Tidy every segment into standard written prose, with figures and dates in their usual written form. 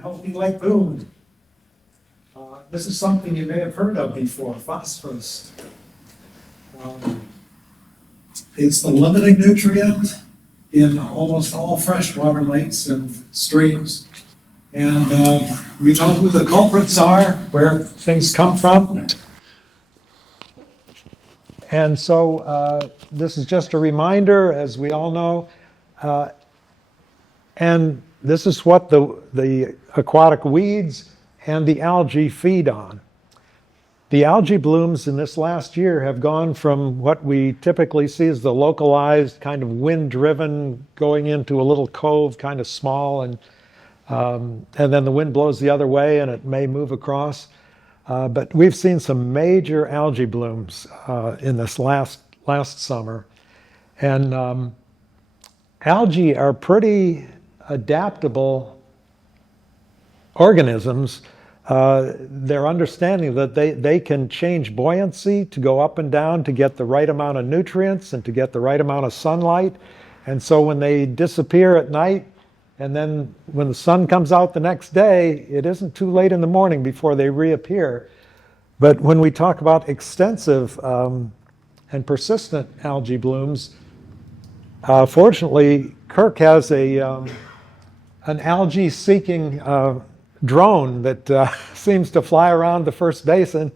Healthy Lake Boon. This is something you may have heard of before, phosphorus. It's the limiting nutrient in almost all freshwater lakes and streams. And we know who the culprits are, where things come from. And so this is just a reminder, as we all know, and this is what the aquatic weeds and the algae feed on. The algae blooms in this last year have gone from what we typically see as the localized kind of wind-driven, going into a little cove, kind of small, and then the wind blows the other way and it may move across. But we've seen some major algae blooms in this last summer. And algae are pretty adaptable organisms. They're understanding that they can change buoyancy to go up and down to get the right amount of nutrients and to get the right amount of sunlight. And so when they disappear at night, and then when the sun comes out the next day, it isn't too late in the morning before they reappear. But when we talk about extensive and persistent algae blooms, fortunately, Kirk has an algae-seeking drone that seems to fly around the first basin,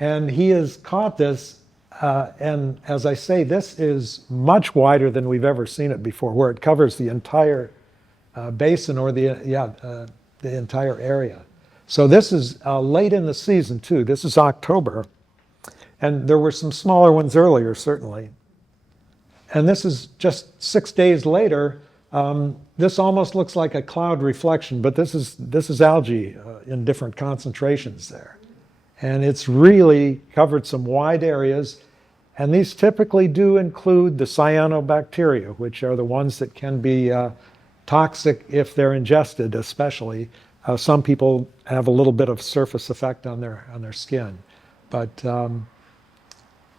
and he has caught this. And as I say, this is much wider than we've ever seen it before, where it covers the entire basin or the entire area. So this is late in the season too. This is October, and there were some smaller ones earlier, certainly. And this is just 6 days later. This almost looks like a cloud reflection, but this is algae in different concentrations there. And it's really covered some wide areas. And these typically do include the cyanobacteria, which are the ones that can be toxic if they're ingested, especially. Some people have a little bit of surface effect on their skin. But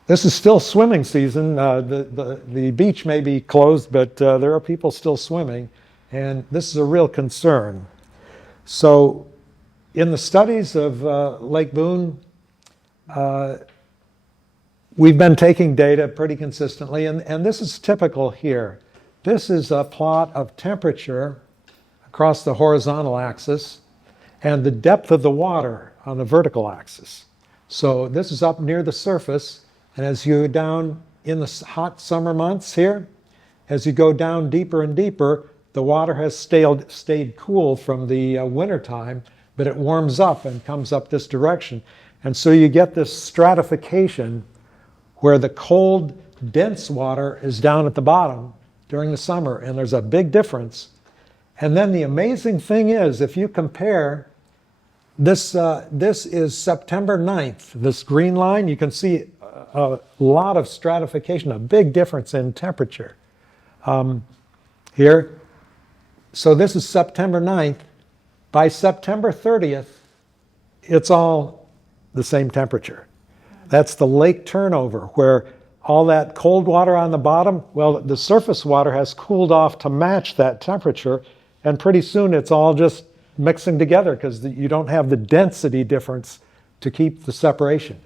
this is still swimming season. The beach may be closed, but there are people still swimming, and this is a real concern. So in the studies of Lake Boon, we've been taking data pretty consistently, and this is typical here. This is a plot of temperature across the horizontal axis and the depth of the water on the vertical axis. So this is up near the surface. And as you go down in the hot summer months here, as you go down deeper and deeper, the water has stayed cool from the winter time, but it warms up and comes up this direction. And so you get this stratification where the cold, dense water is down at the bottom during the summer, and there's a big difference. And then the amazing thing is, if you compare this is September 9th, this green line, you can see a lot of stratification, a big difference in temperature here. So this is September 9th. By September 30th, it's all the same temperature. That's the lake turnover, where all that cold water on the bottom, well, the surface water has cooled off to match that temperature, and pretty soon it's all just mixing together because you don't have the density difference to keep the separation.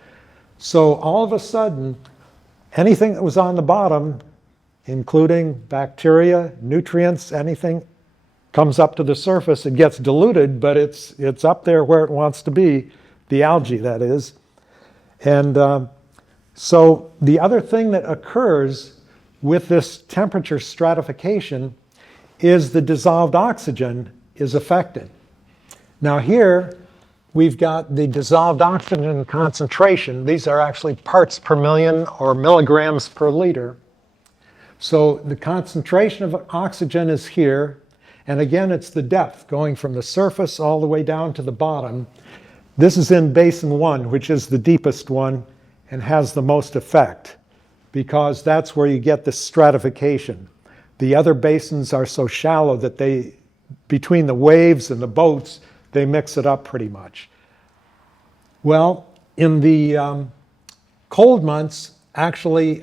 So all of a sudden, anything that was on the bottom, including bacteria, nutrients, anything, comes up to the surface. It gets diluted, but it's up there where it wants to be, the algae, that is. And so the other thing that occurs with this temperature stratification is the dissolved oxygen is affected. Now here, we've got the dissolved oxygen concentration. These are actually parts per million or milligrams per liter. So the concentration of oxygen is here. And again, it's the depth going from the surface all the way down to the bottom. This is in Basin 1, which is the deepest one and has the most effect because that's where you get this stratification. The other basins are so shallow that between the waves and the boats, they mix it up pretty much. Well, in the cold months, actually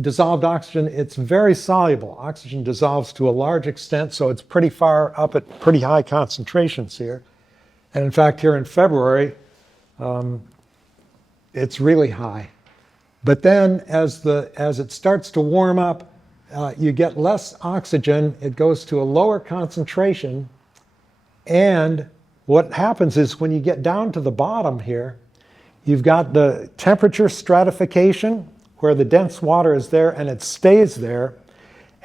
dissolved oxygen, it's very soluble. Oxygen dissolves to a large extent, so it's pretty far up at pretty high concentrations here. And in fact, here in February, it's really high. But then as it starts to warm up, you get less oxygen. It goes to a lower concentration. And what happens is when you get down to the bottom here, you've got the temperature stratification where the dense water is there and it stays there.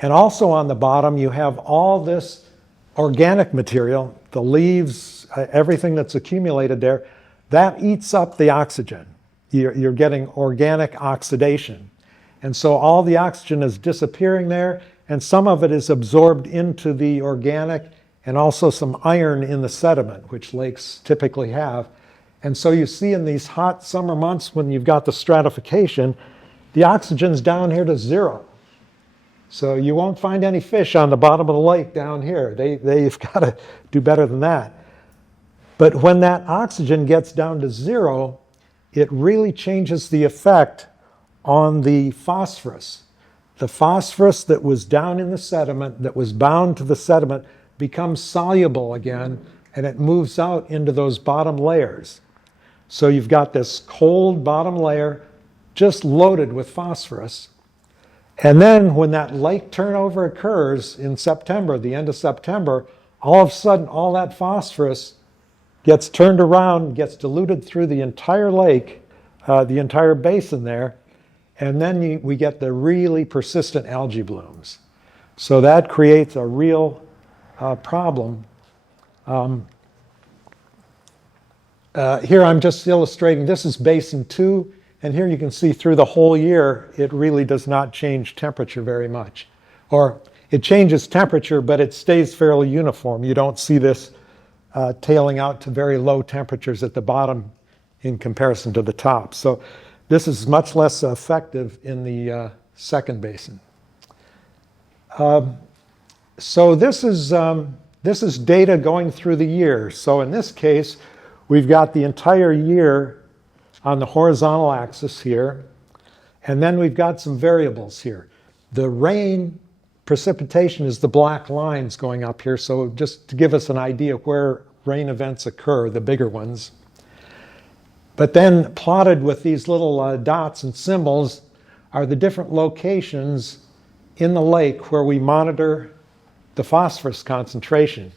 And also on the bottom, you have all this organic material, the leaves, everything that's accumulated there, that eats up the oxygen. You're getting organic oxidation. And so all the oxygen is disappearing there, and some of it is absorbed into the organic, and also some iron in the sediment, which lakes typically have. And so you see in these hot summer months when you've got the stratification, the oxygen's down here to 0. So you won't find any fish on the bottom of the lake down here. They've got to do better than that. But when that oxygen gets down to 0, it really changes the effect on the phosphorus. The phosphorus that was down in the sediment, that was bound to the sediment, becomes soluble again, and it moves out into those bottom layers. So you've got this cold bottom layer just loaded with phosphorus. And then when that lake turnover occurs in September, the end of September, all of a sudden all that phosphorus gets turned around, gets diluted through the entire lake, the entire basin there, and then we get the really persistent algae blooms. So that creates a real problem. Here I'm just illustrating, this is basin 2, and here you can see through the whole year, it really does not change temperature very much. Or it changes temperature, but it stays fairly uniform. You don't see this tailing out to very low temperatures at the bottom in comparison to the top. So this is much less effective in the second basin. So this is data going through the year. So in this case, we've got the entire year on the horizontal axis here, and then we've got some variables here. The rain precipitation is the black lines going up here, so just to give us an idea of where rain events occur, the bigger ones. But then plotted with these little dots and symbols are the different locations in the lake where we monitor the phosphorus concentration.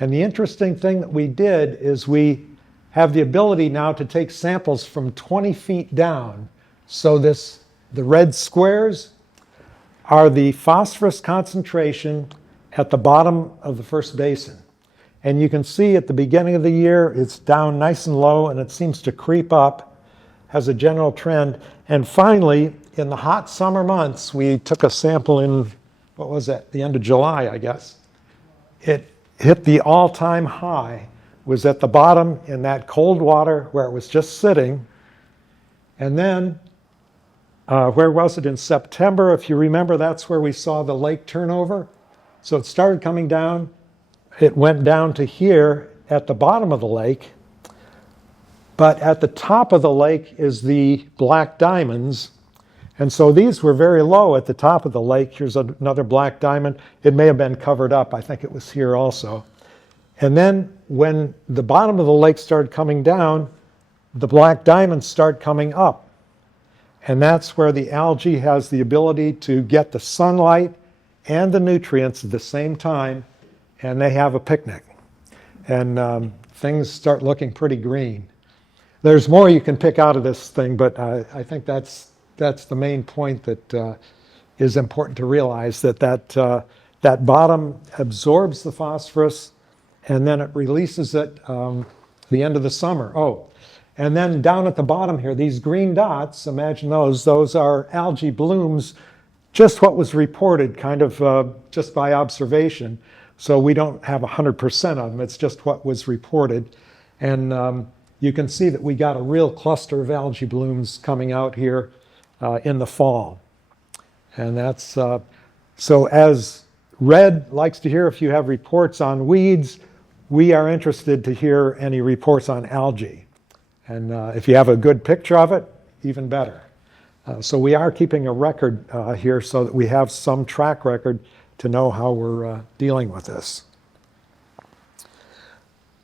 And the interesting thing that we did is we have the ability now to take samples from 20 feet down. So the red squares are the phosphorus concentration at the bottom of the first basin. And you can see at the beginning of the year, it's down nice and low, and it seems to creep up, has a general trend. And finally, in the hot summer months, we took a sample in, what was that, the end of July, I guess. It hit the all-time high, was at the bottom in that cold water where it was just sitting. And then, where was it in September? If you remember, that's where we saw the lake turnover. So it started coming down. It went down to here at the bottom of the lake. But at the top of the lake is the black diamonds. And so these were very low at the top of the lake. Here's another black diamond. It may have been covered up. I think it was here also. And then when the bottom of the lake started coming down, the black diamonds start coming up. And that's where the algae has the ability to get the sunlight and the nutrients at the same time, and they have a picnic. And things start looking pretty green. There's more you can pick out of this thing, but I think that's the main point that is important to realize, that bottom absorbs the phosphorus, and then it releases it the end of the summer. Oh, and then down at the bottom here, these green dots, imagine those are algae blooms, just what was reported kind of just by observation. So we don't have 100% of them, it's just what was reported. And you can see that we got a real cluster of algae blooms coming out here in the fall. And that's, so as Red likes to hear if you have reports on weeds, we are interested to hear any reports on algae. And if you have a good picture of it, even better. So we are keeping a record here so that we have some track record to know how we're dealing with this.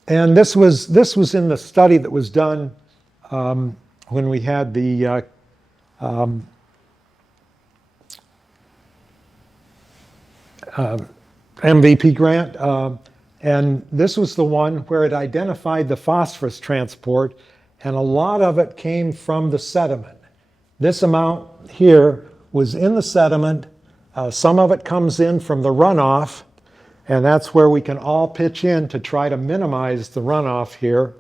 And this was in the study that was done when we had the MVP grant. And this was the one where it identified the phosphorus transport, and a lot of it came from the sediment. This amount here was in the sediment. Some of it comes in from the runoff, and that's where we can all pitch in to try to minimize the runoff here.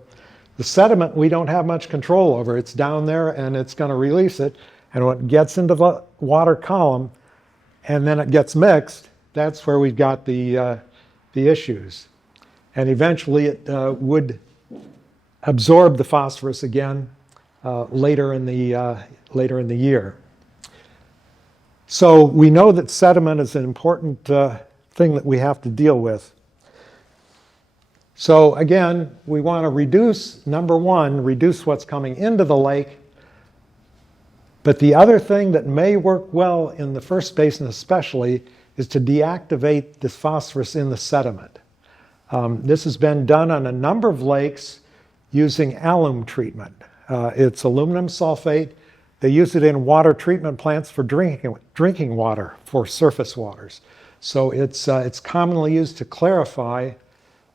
The sediment we don't have much control over. It's down there and it's going to release it, and when it gets into the water column and then it gets mixed, that's where we've got the issues. And eventually it would absorb the phosphorus again later in the year. So we know that sediment is an important thing that we have to deal with. So again, we want to reduce, number one, reduce what's coming into the lake. But the other thing that may work well in the first basin especially is to deactivate this phosphorus in the sediment. This has been done on a number of lakes using alum treatment. It's aluminum sulfate. They use it in water treatment plants for drinking water, for surface waters. So it's commonly used to clarify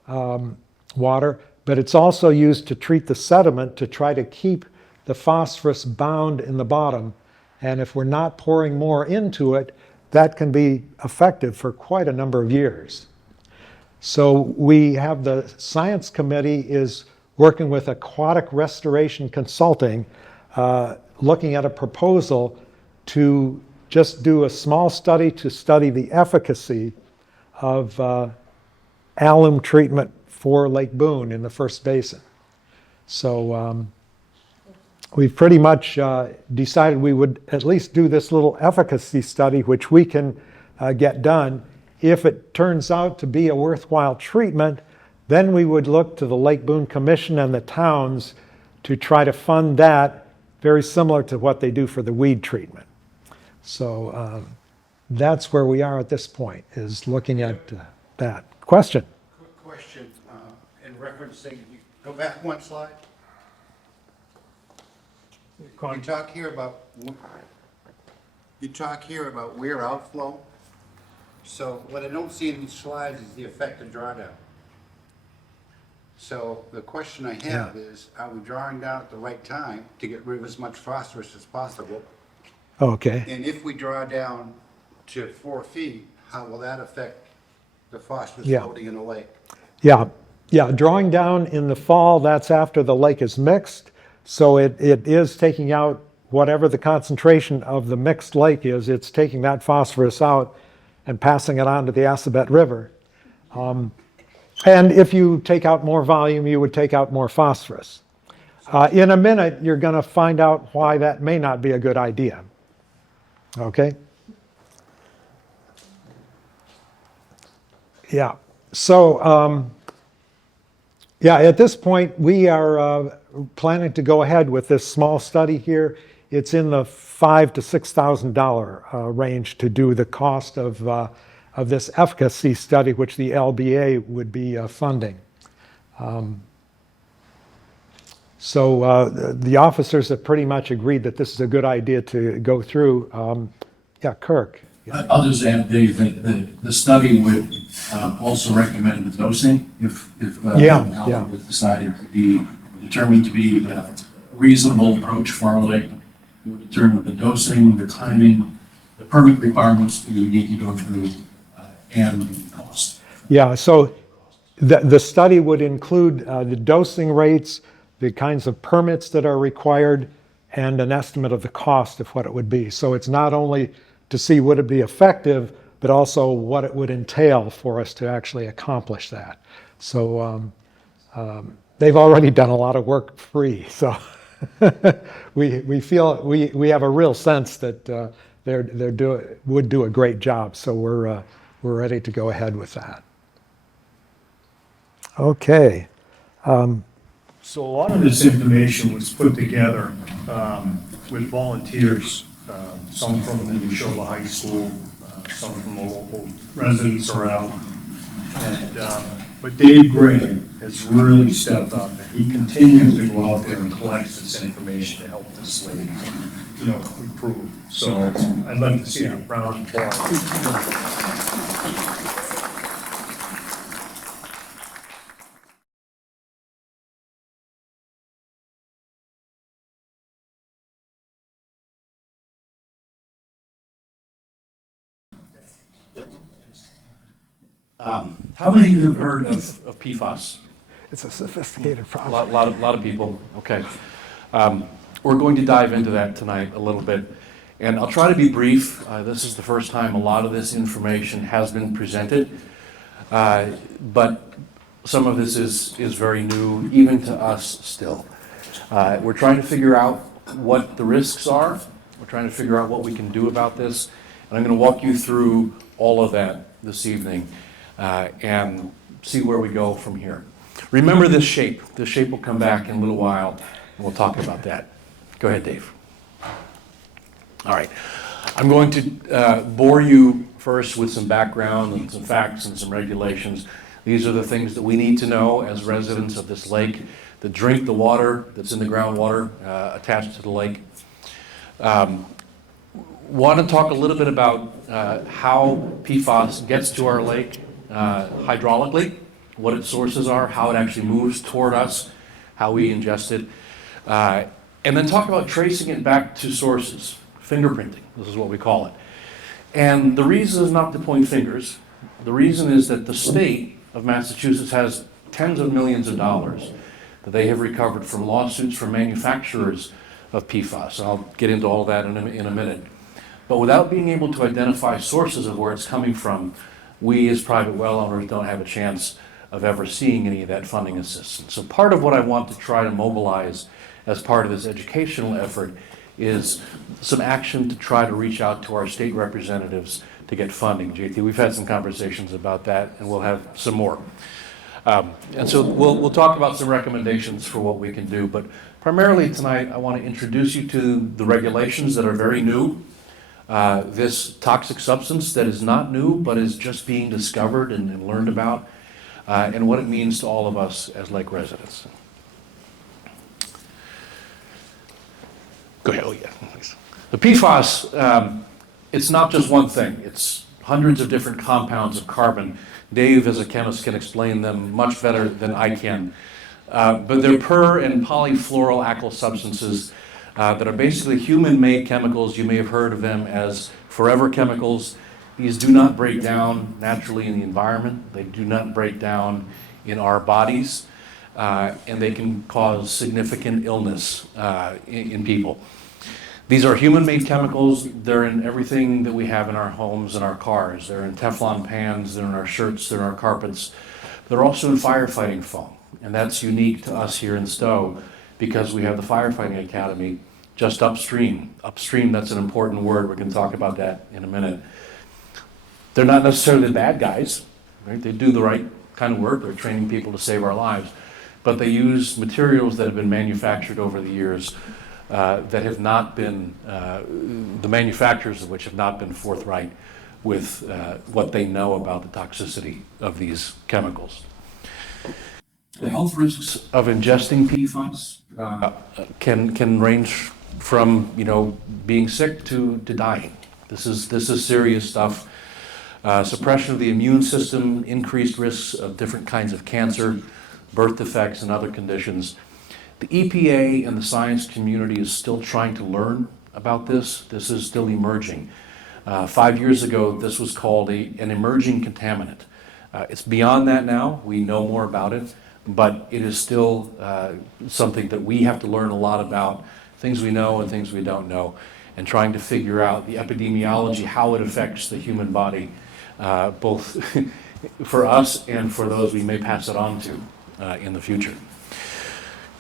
water, but it's also used to treat the sediment to try to keep the phosphorus bound in the bottom. And if we're not pouring more into it, that can be effective for quite a number of years. So we have the science committee is working with Aquatic Restoration Consulting, looking at a proposal to just do a small study to study the efficacy of alum treatment for Lake Boon in the first basin. So we've pretty much decided we would at least do this little efficacy study, which we can get done. If it turns out to be a worthwhile treatment, then we would look to the Lake Boon Commission and the towns to try to fund that, very similar to what they do for the weed treatment. So that's where we are at this point, is looking at that. Question? Quick question in referencing, go back one slide. You talk here about weir outflow. So what I don't see in these slides is the effect of drawdown. So the question I have is, are we drawing down at the right time to get rid of as much phosphorus as possible? Okay. And if we draw down to 4 feet, how will that affect the phosphorus floating in the lake? Yeah, drawing down in the fall, that's after the lake is mixed. So it is taking out whatever the concentration of the mixed lake is. It's taking that phosphorus out and passing it on to the Assabet River. And if you take out more volume, you would take out more phosphorus. In a minute, you're going to find out why that may not be a good idea. Okay? Yeah. So, at this point, we are planning to go ahead with this small study here. It's in the $5,000 to $6,000 range to do the cost of this efficacy study, which the LBA would be funding. So the officers have pretty much agreed that this is a good idea to go through. Kirk. I'll just add, Dave, that the study would also recommend the dosing if it was decided to be determined to be a reasonable approach for our lake. It would determine the dosing, the timing, the permit requirements you need to go through, and the cost. Yeah, so the study would include the dosing rates, the kinds of permits that are required, and an estimate of the cost of what it would be. So it's not only to see would it be effective, but also what it would entail for us to actually accomplish that. So they've already done a lot of work free. So we feel we have a real sense that they would do a great job. So we're ready to go ahead with that. Okay. So a lot of this information was put together with volunteers some from the Neshoba High School, some from the local residents around. And, but Dave Gray has really stepped up, and he continues to go out there and collect this information to help this lady, improve. So I'd like to see a round of applause. How many of you have heard of PFAS? It's a sophisticated A problem. lot of people, okay. We're going to dive into that tonight a little bit, and I'll try to be brief. This is the first time a lot of this information has been presented, but some of this is very new, even to us still. We're trying to figure out what the risks are. We're trying to figure out what we can do about this, and I'm going to walk you through all of that this evening and see where we go from here. Remember this shape. This shape will come back in a little while, and we'll talk about that. Go ahead, Dave. All right. I'm going to bore you first with some background and some facts and some regulations. These are the things that we need to know as residents of this lake that drink the water that's in the groundwater attached to the lake. Want to talk a little bit about how PFAS gets to our lake hydraulically, what its sources are, how it actually moves toward us, how we ingest it, and then talk about tracing it back to sources, fingerprinting, this is what we call it. And the reason is not to point fingers. The reason is that the state of Massachusetts has tens of millions of dollars that they have recovered from lawsuits from manufacturers of PFAS. I'll get into all that in a minute. But without being able to identify sources of where it's coming from, we as private well owners don't have a chance of ever seeing any of that funding assistance. So part of what I want to try to mobilize as part of this educational effort is some action to try to reach out to our state representatives to get funding. JT, we've had some conversations about that, and we'll have some more. And so we'll talk about some recommendations for what we can do. But primarily tonight, I want to introduce you to the regulations that are very new. This toxic substance that is not new, but is just being discovered and learned about, and what it means to all of us as lake residents. Go ahead. Oh, yeah. Thanks. The PFAS, it's not just one thing. It's hundreds of different compounds of carbon. Dave, as a chemist, can explain them much better than I can. But they're per and polyfluoroalkyl substances that are basically human-made chemicals. You may have heard of them as forever chemicals. These do not break down naturally in the environment. They do not break down in our bodies, and they can cause significant illness in people. These are human-made chemicals. They're in everything that we have in our homes and our cars. They're in Teflon pans, they're in our shirts, they're in our carpets. They're also in firefighting foam, and that's unique to us here in Stow because we have the Firefighting Academy just upstream. Upstream, that's an important word. We're going to talk about that in a minute. They're not necessarily the bad guys, right? They do the right kind of work. They're training people to save our lives. But they use materials that have been manufactured over the years that have not been, the manufacturers of which have not been forthright with what they know about the toxicity of these chemicals. The health risks of ingesting PFAS can range from being sick to dying. This is serious stuff. Suppression of the immune system, increased risks of different kinds of cancer, birth defects, and other conditions. The EPA and the science community is still trying to learn about this. This is still emerging. 5 years ago, this was called an emerging contaminant. It's beyond that now. We know more about it, but it is still something that we have to learn a lot about, things we know and things we don't know, and trying to figure out the epidemiology, how it affects the human body, both for us and for those we may pass it on to in the future.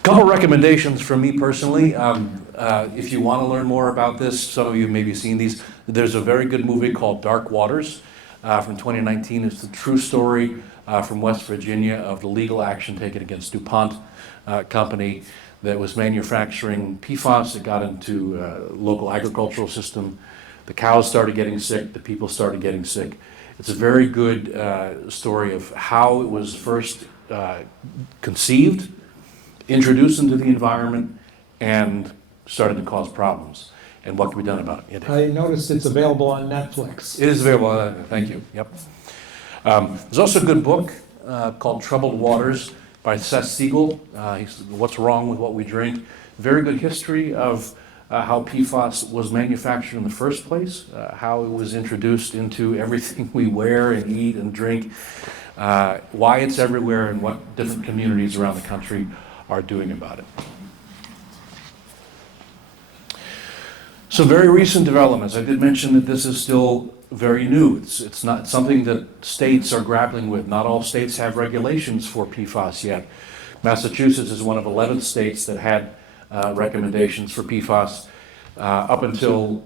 Couple recommendations from me personally. If you want to learn more about this, some of you may be seeing these. There's a very good movie called Dark Waters from 2019. It's the true story from West Virginia of the legal action taken against DuPont company that was manufacturing PFAS. It got into local agricultural system. The cows started getting sick. The people started getting sick. It's a very good story of how it was first conceived, introduced into the environment, and started to cause problems. And what can be done about it? I noticed it's available on Netflix. It is available. Thank you. Yep. There's also a good book called Troubled Waters by Seth Siegel. He's What's Wrong with What We Drink. Very good history of how PFAS was manufactured in the first place, how it was introduced into everything we wear and eat and drink, why it's everywhere, and what different communities around the country are doing about it. Some very recent developments. I did mention that this is still very new. It's not something that states are grappling with. Not all states have regulations for PFAS yet. Massachusetts is one of 11 states that had recommendations for PFAS up until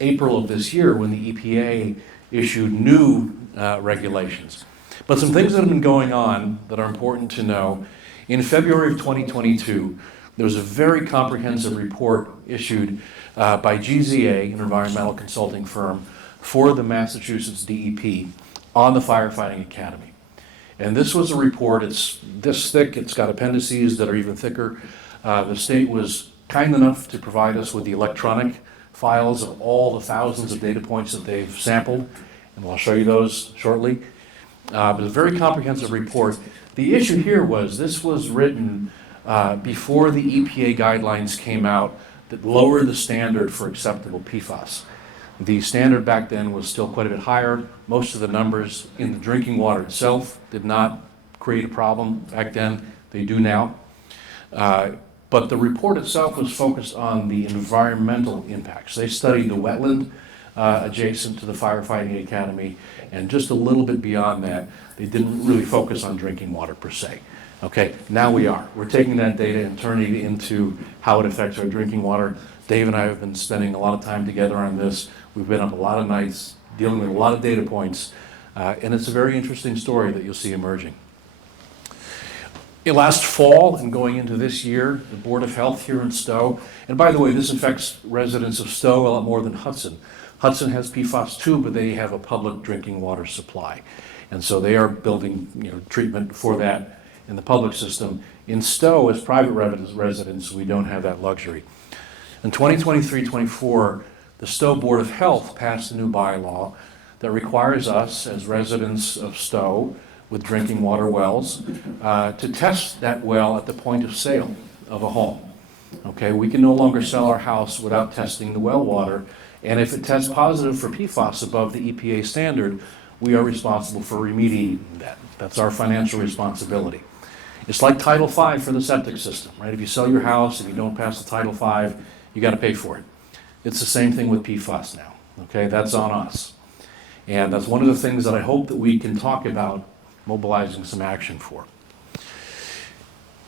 April of this year, when the EPA issued new regulations. But some things that have been going on that are important to know. In February of 2022, there was a very comprehensive report issued by GZA, an environmental consulting firm, for the Massachusetts DEP on the Firefighting Academy. And this was a report. It's this thick. It's got appendices that are even thicker. The state was kind enough to provide us with the electronic files of all the thousands of data points that they've sampled, and I'll show you those shortly. But a very comprehensive report. The issue here was this was written before the EPA guidelines came out that lowered the standard for acceptable PFAS. The standard back then was still quite a bit higher. Most of the numbers in the drinking water itself did not create a problem back then. They do now. But the report itself was focused on the environmental impacts. They studied the wetland adjacent to the Firefighting Academy, and just a little bit beyond that. They didn't really focus on drinking water per se. Okay, now we are. We're taking that data and turning it into how it affects our drinking water. Dave and I have been spending a lot of time together on this. We've been up a lot of nights dealing with a lot of data points, and it's a very interesting story that you'll see emerging. Last fall and going into this year, the Board of Health here in Stow, and by the way, this affects residents of Stow a lot more than Hudson. Hudson has PFAS too, but they have a public drinking water supply. And so they are building treatment for that in the public system. In Stow, as private residents, we don't have that luxury. In 2023-24, the Stow Board of Health passed a new bylaw that requires us, as residents of Stow with drinking water wells, to test that well at the point of sale of a home. Okay, we can no longer sell our house without testing the well water, and if it tests positive for PFAS above the EPA standard, we are responsible for remediating that. That's our financial responsibility. It's like Title V for the septic system, right? If you sell your house and you don't pass the Title V, you got to pay for it. It's the same thing with PFAS now, okay? That's on us. And that's one of the things that I hope that we can talk about mobilizing some action for.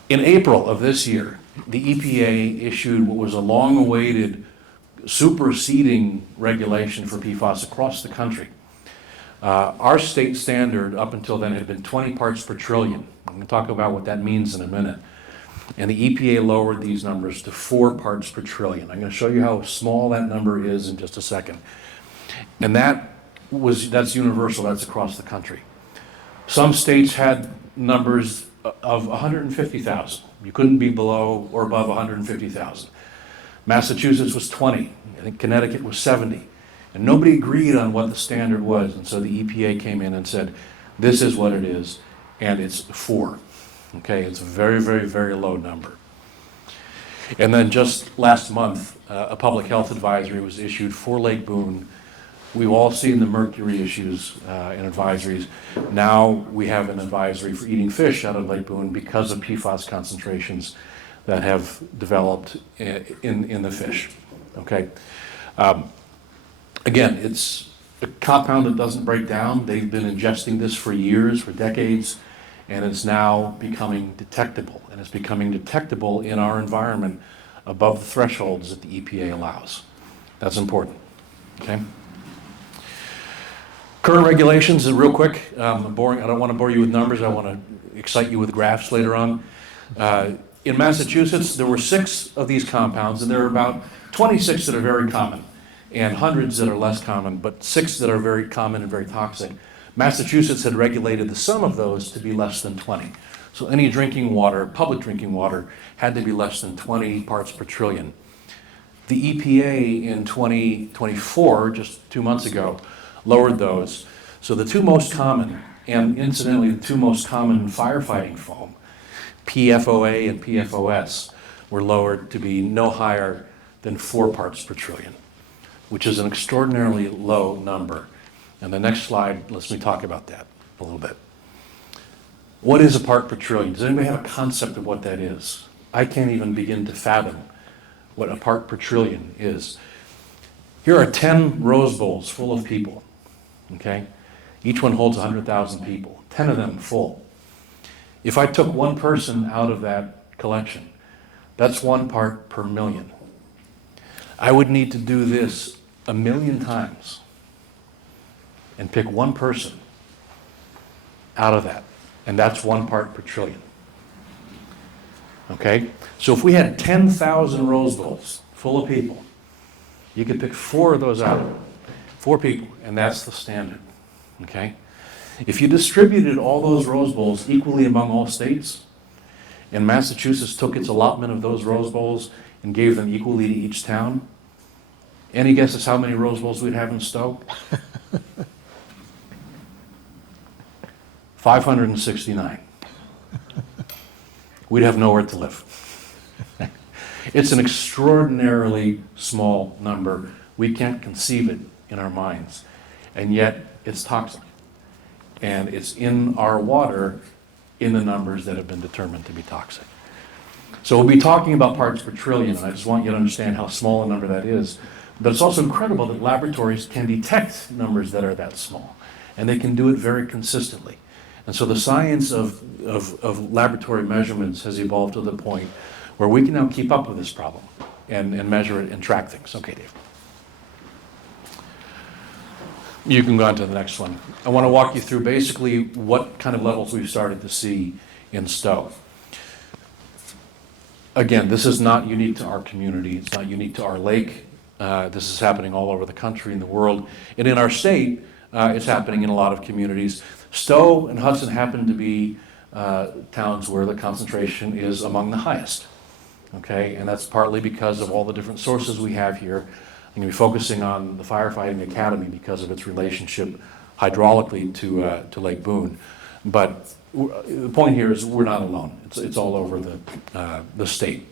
In April of this year, the EPA issued what was a long-awaited superseding regulation for PFAS across the country. Our state standard up until then had been 20 parts per trillion. I'm going to talk about what that means in a minute. And the EPA lowered these numbers to 4 parts per trillion. I'm going to show you how small that number is in just a second. And that's universal, that's across the country. Some states had numbers of 150,000. You couldn't be below or above 150,000. Massachusetts was 20. I think Connecticut was 70. And nobody agreed on what the standard was. And so the EPA came in and said, this is what it is, and it's 4. Okay, it's a very, very, very low number. And then just last month, a public health advisory was issued for Lake Boon. We've all seen the mercury issues and advisories. Now we have an advisory for eating fish out of Lake Boon because of PFAS concentrations that have developed in the fish. Okay. Again, it's a compound that doesn't break down. They've been ingesting this for years, for decades, and it's now becoming detectable. And it's becoming detectable in our environment above the thresholds that the EPA allows. That's important. Okay. Current regulations, real quick, boring. I don't want to bore you with numbers. I want to excite you with graphs later on. in Massachusetts, there were 6 of these compounds, and there are about 26 that are very common, and hundreds that are less common, but 6 that are very common and very toxic. Massachusetts had regulated the sum of those to be less than 20. So any drinking water, public drinking water, had to be less than 20 parts per trillion. The EPA in 2024, just 2 months ago, lowered those. So the 2 most common, and incidentally the 2 most common firefighting foam, PFOA and PFOS, were lowered to be no higher than 4 parts per trillion, which is an extraordinarily low number. And the next slide lets me talk about that a little bit. What is a part per trillion? Does anybody have a concept of what that is? I can't even begin to fathom what a part per trillion is. Here are 10 rose bowls full of people, okay? Each one holds 100,000 people, 10 of them full. If I took one person out of that collection, that's 1 part per million. I would need to do this 1,000,000 times and pick one person out of that, and that's 1 part per trillion. Okay? So if we had 10,000 rose bowls full of people, you could pick 4 of those out, 4 people, and that's the standard. Okay? If you distributed all those rose bowls equally among all states, and Massachusetts took its allotment of those rose bowls and gave them equally to each town, any guesses how many rose bowls we'd have in Stow? 569. We'd have nowhere to live. It's an extraordinarily small number. We can't conceive it in our minds, and yet it's toxic. And it's in our water in the numbers that have been determined to be toxic. So we'll be talking about parts per trillion, and I just want you to understand how small a number that is. But it's also incredible that laboratories can detect numbers that are that small, and they can do it very consistently. And so the science of laboratory measurements has evolved to the point where we can now keep up with this problem and measure it and track things. Okay, Dave. You can go on to the next one. I want to walk you through basically what kind of levels we've started to see in Stow. Again, this is not unique to our community. It's not unique to our lake. This is happening all over the country and the world. And in our state, it's happening in a lot of communities. Stow and Hudson happen to be towns where the concentration is among the highest. Okay, and that's partly because of all the different sources we have here. I'm going to be focusing on the Firefighting Academy because of its relationship hydraulically to Lake Boon. But the point here is we're not alone. It's all over the state.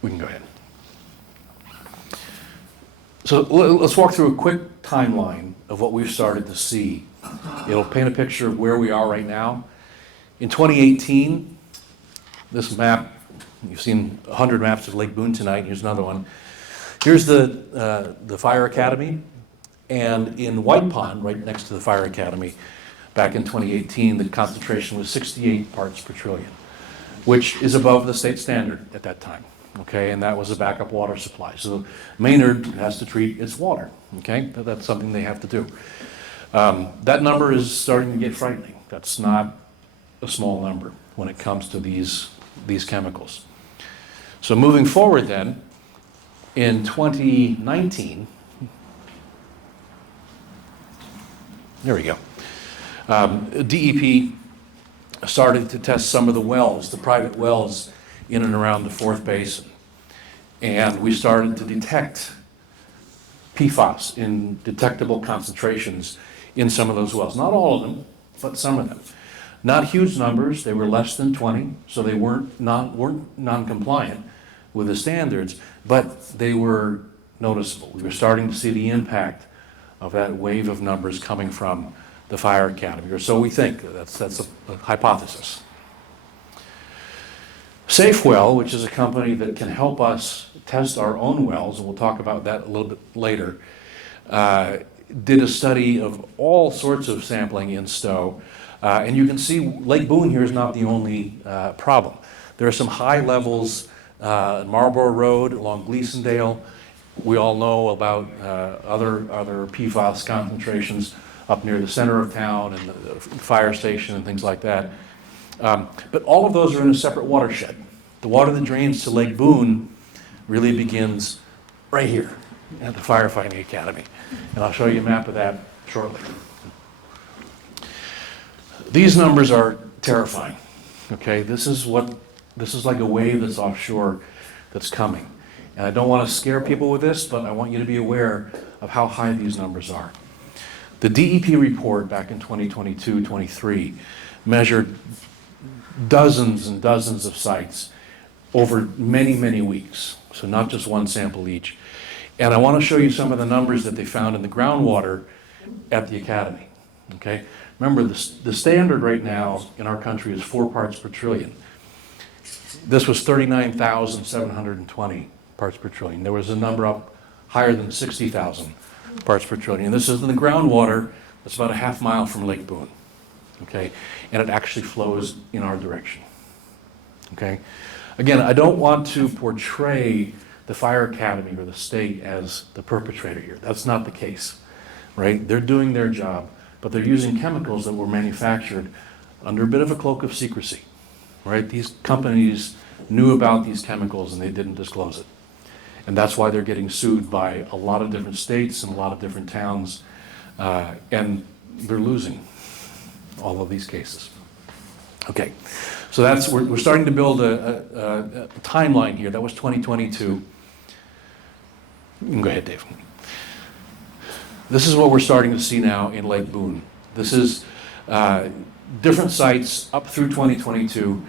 We can go ahead. So let's walk through a quick timeline of what we've started to see. It'll paint a picture of where we are right now. In 2018, this map, you've seen 100 maps of Lake Boon tonight. Here's another one. Here's the Fire Academy. And in White Pond, right next to the Fire Academy, back in 2018, the concentration was 68 parts per trillion, which is above the state standard at that time. Okay, and that was a backup water supply. So Maynard has to treat its water. Okay, that's something they have to do. That number is starting to get frightening. That's not a small number when it comes to these chemicals. So moving forward then, in 2019, there we go, DEP started to test some of the wells, the private wells in and around the Fourth Basin. And we started to detect PFAS in detectable concentrations in some of those wells. Not all of them, but some of them. Not huge numbers, they were less than 20, so they weren't non-compliant with the standards, but they were noticeable. We were starting to see the impact of that wave of numbers coming from the Fire Academy, or so we think. That's a hypothesis. Safewell, which is a company that can help us test our own wells, and we'll talk about that a little bit later, did a study of all sorts of sampling in Stow. And you can see Lake Boon here is not the only problem. There are some high levels in Marlborough Road along Gleasondale. We all know about other PFAS concentrations up near the center of town and the fire station and things like that. But all of those are in a separate watershed. The water that drains to Lake Boon really begins right here at the Firefighting Academy. And I'll show you a map of that shortly. These numbers are terrifying. Okay, this is like a wave that's offshore that's coming. And I don't want to scare people with this, but I want you to be aware of how high these numbers are. The DEP report back in 2022-23 measured dozens and dozens of sites over many, many weeks. So not just one sample each. And I want to show you some of the numbers that they found in the groundwater at the academy. Okay? Remember, the standard right now in our country is 4 parts per trillion. This was 39,720 parts per trillion. There was a number up higher than 60,000 parts per trillion. And this is in the groundwater that's about a half mile from Lake Boon. Okay? And it actually flows in our direction. Okay? Again, I don't want to portray the fire academy or the state as the perpetrator here. That's not the case, right? They're doing their job, but they're using chemicals that were manufactured under a bit of a cloak of secrecy, right? These companies knew about these chemicals and they didn't disclose it. And that's why they're getting sued by a lot of different states and a lot of different towns, and they're losing all of these cases. Okay, so we're starting to build a timeline here. That was 2022. You can go ahead, Dave. This is what we're starting to see now in Lake Boon. This is different sites up through 2022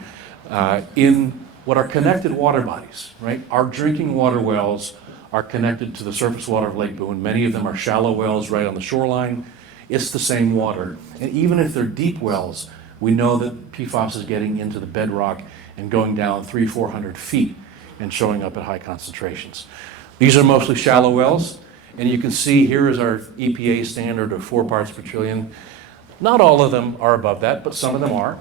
in what are connected water bodies, right? Our drinking water wells are connected to the surface water of Lake Boon. Many of them are shallow wells right on the shoreline. It's the same water. And even if they're deep wells, we know that PFAS is getting into the bedrock and going down 300-400 feet and showing up at high concentrations. These are mostly shallow wells, and you can see here is our EPA standard of 4 parts per trillion. Not all of them are above that, but some of them are,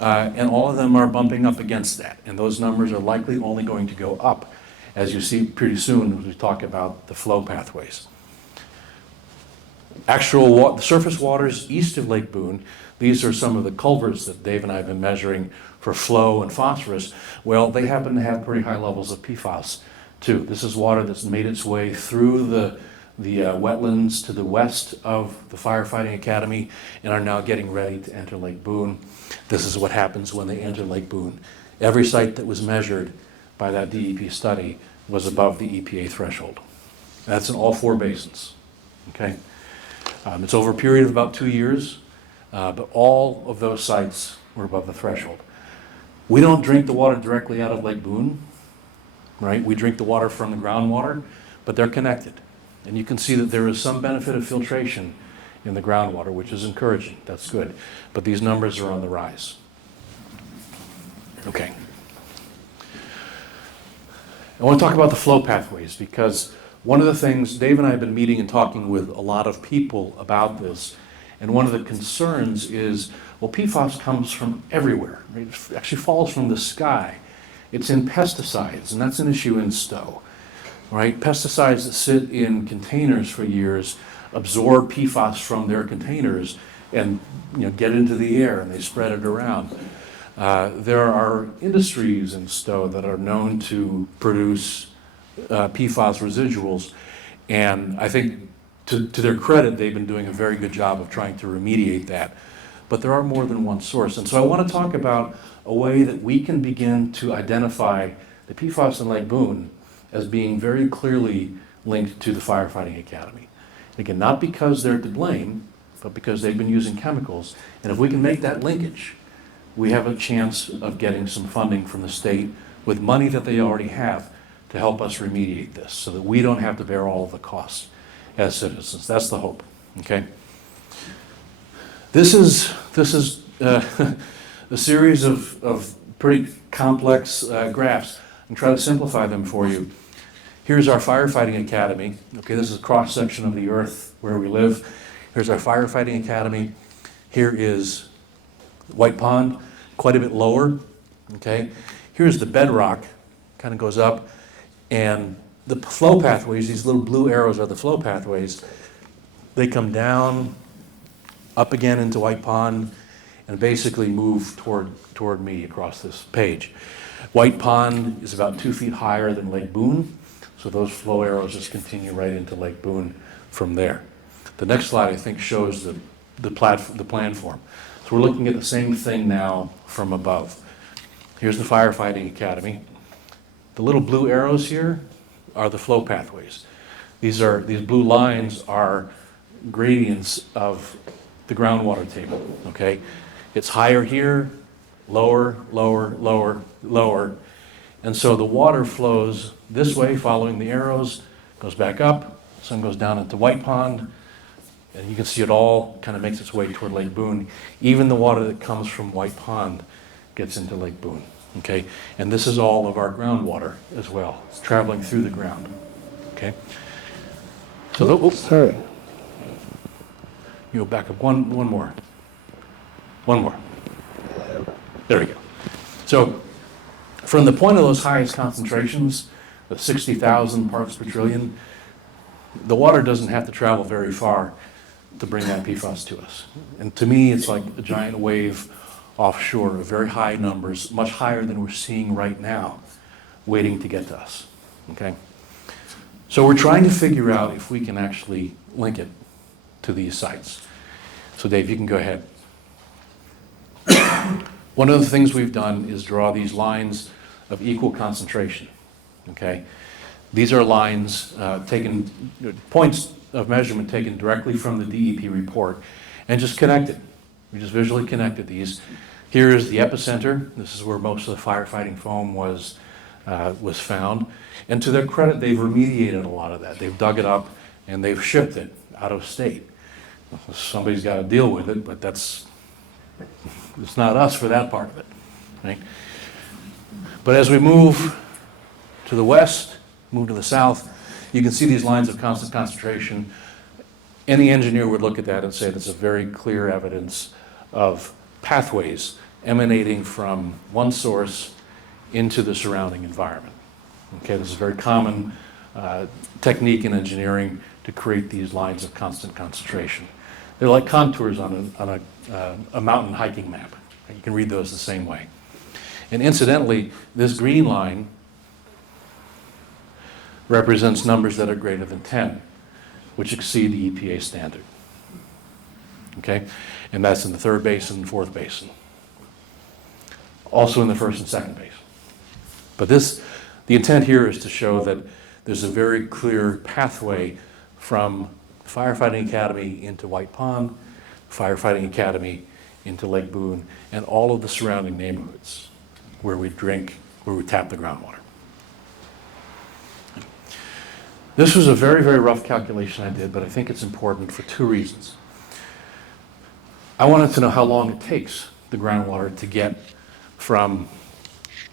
and all of them are bumping up against that. And those numbers are likely only going to go up, as you see pretty soon as we talk about the flow pathways. The surface waters east of Lake Boon, these are some of the culverts that Dave and I have been measuring for flow and phosphorus. Well, they happen to have pretty high levels of PFAS too. This is water that's made its way through the wetlands to the west of the Firefighting Academy and are now getting ready to enter Lake Boon. This is what happens when they enter Lake Boon. Every site that was measured by that DEP study was above the EPA threshold. That's in all 4 basins. Okay? It's over a period of about 2 years, but all of those sites were above the threshold. We don't drink the water directly out of Lake Boon, right? We drink the water from the groundwater, but they're connected. And you can see that there is some benefit of filtration in the groundwater, which is encouraging. That's good. But these numbers are on the rise. Okay. I want to talk about the flow pathways because one of the things, Dave and I have been meeting and talking with a lot of people about this, and one of the concerns is, well, PFAS comes from everywhere. Right? It actually falls from the sky. It's in pesticides, and that's an issue in Stow. Right? Pesticides that sit in containers for years absorb PFAS from their containers and get into the air, and they spread it around. There are industries in Stow that are known to produce PFAS residuals, and I think to their credit, they've been doing a very good job of trying to remediate that. But there are more than one source, and so I want to talk about a way that we can begin to identify the PFAS in Lake Boon as being very clearly linked to the Firefighting Academy. Again, not because they're to blame, but because they've been using chemicals. And if we can make that linkage, we have a chance of getting some funding from the state with money that they already have to help us remediate this so that we don't have to bear all of the costs as citizens. That's the hope, okay? This is a series of pretty complex graphs. I'm trying to simplify them for you. Here's our Firefighting Academy. Okay, this is a cross-section of the earth where we live. Here's our Firefighting Academy. Here is White Pond, quite a bit lower. Okay, here's the bedrock, kind of goes up, and the flow pathways, these little blue arrows are the flow pathways. They come down, up again into White Pond, and basically move toward me across this page. White Pond is about 2 feet higher than Lake Boon, so those flow arrows just continue right into Lake Boon from there. The next slide, I think, shows the planform. So we're looking at the same thing now from above. Here's the Firefighting Academy. The little blue arrows here are the flow pathways. These blue lines are gradients of the groundwater table, okay? It's higher here, lower, lower, lower, lower. And so the water flows this way, following the arrows, goes back up, some goes down into White Pond, and you can see it all kind of makes its way toward Lake Boon. Even the water that comes from White Pond gets into Lake Boon, okay? And this is all of our groundwater as well. It's traveling through the ground, okay? So, Sorry. you go back up one more. One more. There we go. So, from the point of those highest concentrations, the 60,000 parts per trillion, the water doesn't have to travel very far to bring that PFAS to us. And to me, it's like a giant wave offshore of very high numbers, much higher than we're seeing right now, waiting to get to us, okay? So we're trying to figure out if we can actually link it to these sites. So Dave, you can go ahead. One of the things we've done is draw these lines of equal concentration, okay? These are lines points of measurement taken directly from the DEP report and just connected. We just visually connected these. Here is the epicenter. This is where most of the firefighting foam was found. And to their credit, they've remediated a lot of that. They've dug it up and they've shipped it out of state. Somebody's got to deal with it, but it's not us for that part of it, right? But as we move to the west, move to the south, you can see these lines of constant concentration. Any engineer would look at that and say that's a very clear evidence of pathways emanating from one source into the surrounding environment. Okay, this is a very common technique in engineering to create these lines of constant concentration. They're like contours on a mountain hiking map. You can read those the same way. And incidentally, this green line represents numbers that are greater than 10, which exceed the EPA standard. Okay? And that's in the third basin and fourth basin. Also in the first and second basin. But the intent here is to show that there's a very clear pathway from Firefighting Academy into White Pond, Firefighting Academy into Lake Boon, and all of the surrounding neighborhoods where we tap the groundwater. This was a very, very rough calculation I did, but I think it's important for two reasons. I wanted to know how long it takes the groundwater to get from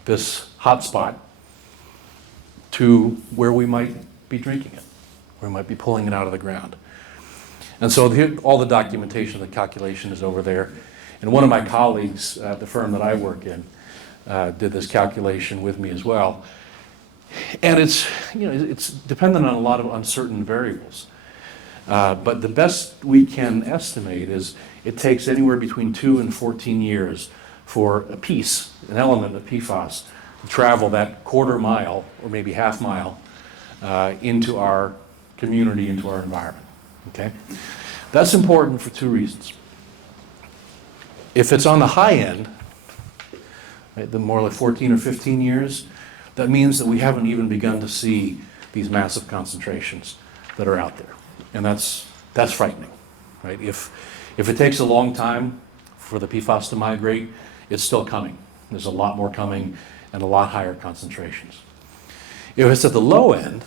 this hot spot to where we might be drinking it, where we might be pulling it out of the ground. And so here, all the documentation of the calculation is over there. And one of my colleagues at the firm that I work in did this calculation with me as well. And it's dependent on a lot of uncertain variables. But the best we can estimate is it takes anywhere between 2 and 14 years for an element of PFAS to travel that quarter mile or maybe half mile into our community, into our environment. Okay? That's important for two reasons. If it's on the high end, right, the more like 14 or 15 years, that means that we haven't even begun to see these massive concentrations that are out there. And that's frightening, right? If it takes a long time for the PFAS to migrate, it's still coming. There's a lot more coming and a lot higher concentrations. If it's at the low end,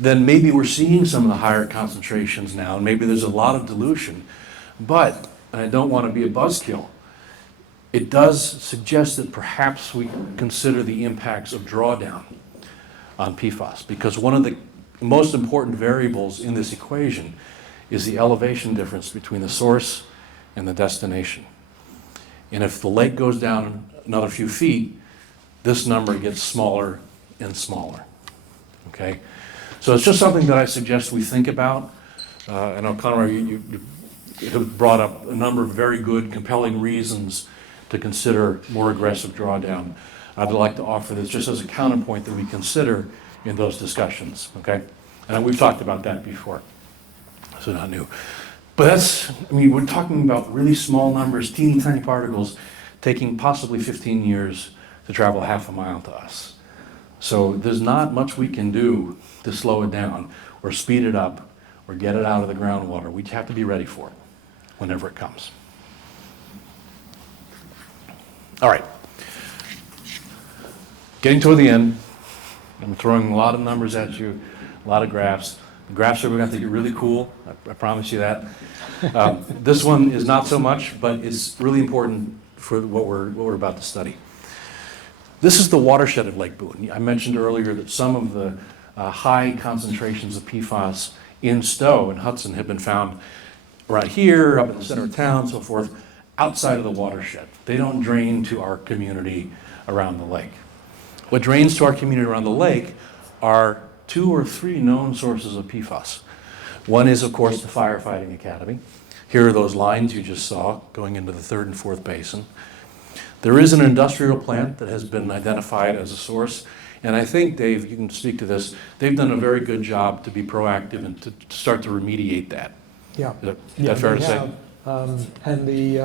then maybe we're seeing some of the higher concentrations now, and maybe there's a lot of dilution. But, and I don't want to be a buzzkill, it does suggest that perhaps we consider the impacts of drawdown on PFAS, because one of the most important variables in this equation is the elevation difference between the source and the destination. And if the lake goes down another few feet, this number gets smaller and smaller, okay? So it's just something that I suggest we think about. I know, Conrad, you have brought up a number of very good, compelling reasons to consider more aggressive drawdown. I'd like to offer this just as a counterpoint that we consider in those discussions, okay? And we've talked about that before, so not new. But we're talking about really small numbers, teeny tiny particles, taking possibly 15 years to travel half a mile to us. So there's not much we can do to slow it down or speed it up or get it out of the groundwater. We have to be ready for it whenever it comes. All right. Getting toward the end, I'm throwing a lot of numbers at you, a lot of graphs. The graphs are going to get really cool, I promise you that. This one is not so much, but it's really important for what we're about to study. This is the watershed of Lake Boon. I mentioned earlier that some of the high concentrations of PFAS in Stow and Hudson have been found right here, up in the center of town, so forth, outside of the watershed. They don't drain to our community around the lake. What drains to our community around the lake are 2 or 3 known sources of PFAS. One is, of course, the firefighting academy. Here are those lines you just saw going into the 3rd and 4th basin. There is an industrial plant that has been identified as a source, and I think, Dave, you can speak to this, they've done a very good job to be proactive and to start to remediate that. Yeah. Is that fair to say? And the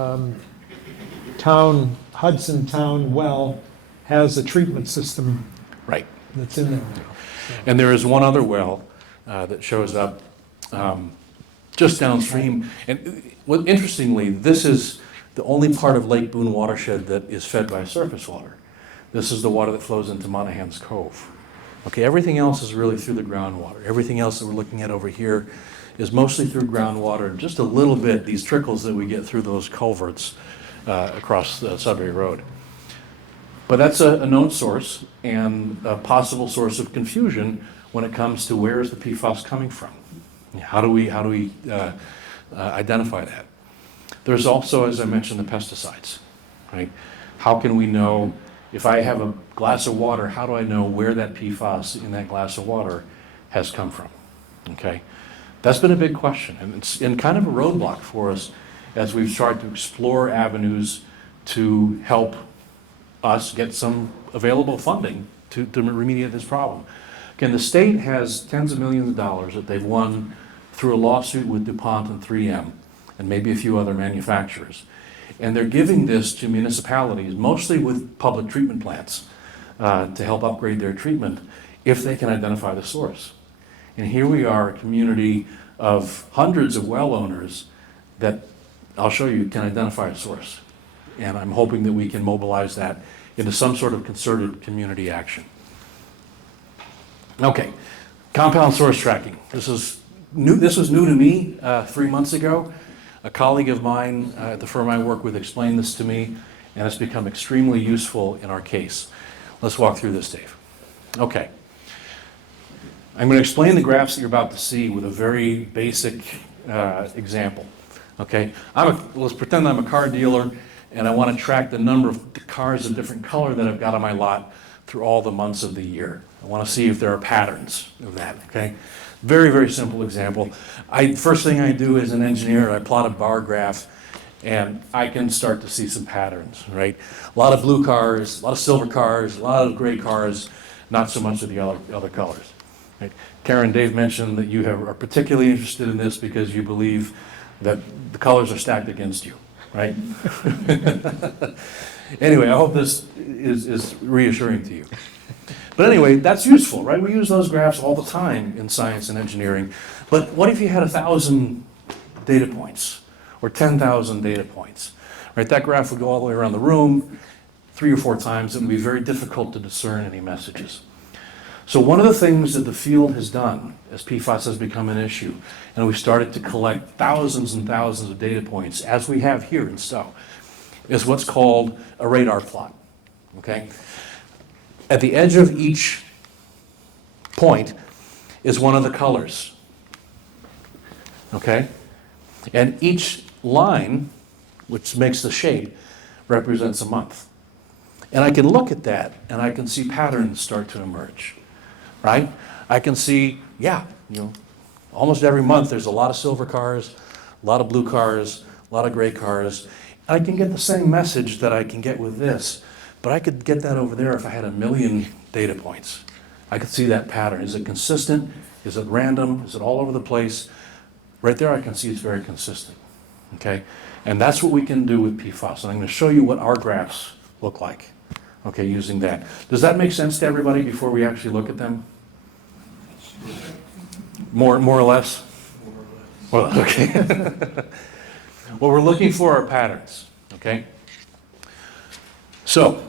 Hudson Town well has a treatment system Right. that's in there now. So. And there is one other well that shows up just downstream. And interestingly, this is the only part of Lake Boon watershed that is fed by surface water. This is the water that flows into Monahan's Cove. Okay, everything else is really through the groundwater. Everything else that we're looking at over here is mostly through groundwater, and just a little bit, these trickles that we get through those culverts across the Sudbury Road. But that's a known source and a possible source of confusion when it comes to where is the PFAS coming from. How do we identify that? There's also, as I mentioned, the pesticides, right? How can we know, if I have a glass of water, how do I know where that PFAS in that glass of water has come from? Okay, that's been a big question, and it's in kind of a roadblock for us as we've started to explore avenues to help us get some available funding to remediate this problem. Again, the state has tens of millions of dollars that they've won through a lawsuit with DuPont and 3M, and maybe a few other manufacturers. And they're giving this to municipalities, mostly with public treatment plants, to help upgrade their treatment if they can identify the source. And here we are, a community of hundreds of well owners that, I'll show you, can identify a source. And I'm hoping that we can mobilize that into some sort of concerted community action. Okay, compound source tracking. This was new to me 3 months ago. A colleague of mine at the firm I work with explained this to me, and it's become extremely useful in our case. Let's walk through this, Dave. Okay. I'm going to explain the graphs that you're about to see with a very basic example. Okay, let's pretend I'm a car dealer, and I want to track the number of cars of different color that I've got on my lot through all the months of the year. I want to see if there are patterns of that, okay? Very, very simple example. First thing I do as an engineer, I plot a bar graph, and I can start to see some patterns, right? A lot of blue cars, a lot of silver cars, a lot of gray cars, not so much of the other colors. Right? Karen, Dave mentioned that you are particularly interested in this because you believe that the colors are stacked against you, right? Anyway, I hope this is reassuring to you. But anyway, that's useful, right? We use those graphs all the time in science and engineering. But what if you had 1,000 data points or 10,000 data points, right? That graph would go all the way around the room 3 or 4 times. It would be very difficult to discern any messages. So one of the things that the field has done as PFAS has become an issue, and we've started to collect thousands and thousands of data points, as we have here in Stow, is what's called a radar plot, okay? At the edge of each point is one of the colors, okay? And each line, which makes the shape, represents a month. And I can look at that and I can see patterns start to emerge, right? I can see, almost every month there's a lot of silver cars, A lot of blue cars, a lot of gray cars. I can get the same message that I can get with this, but I could get that over there if I had 1 million data points. I could see that pattern. Is it consistent? Is it random? Is it all over the place? Right there I can see it's very consistent, okay? And that's what we can do with PFAS. And I'm going to show you what our graphs look like, okay, using that. Does that make sense to everybody before we actually look at them? More or less? Well, okay. What we're looking for are patterns, okay? So,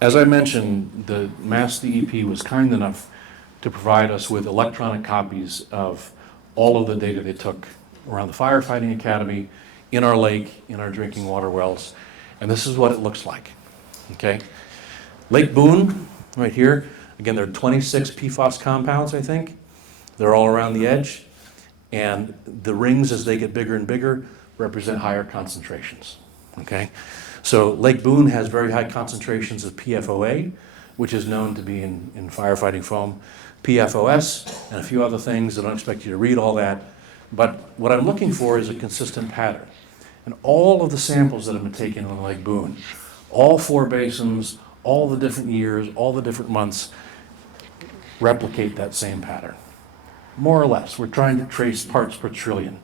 as I mentioned, the Mass DEP was kind enough to provide us with electronic copies of all of the data they took around the firefighting academy, in our lake, in our drinking water wells, and this is what it looks like, okay? Lake Boon, right here, again, there are 26 PFAS compounds, I think. They're all around the edge, and the rings, as they get bigger and bigger, represent higher concentrations, okay? So Lake Boon has very high concentrations of PFOA, which is known to be in firefighting foam, PFOS, and a few other things. I don't expect you to read all that, but what I'm looking for is a consistent pattern. And all of the samples that have been taken on Lake Boon, all 4 basins, all the different years, all the different months, replicate that same pattern. More or less. We're trying to trace parts per trillion,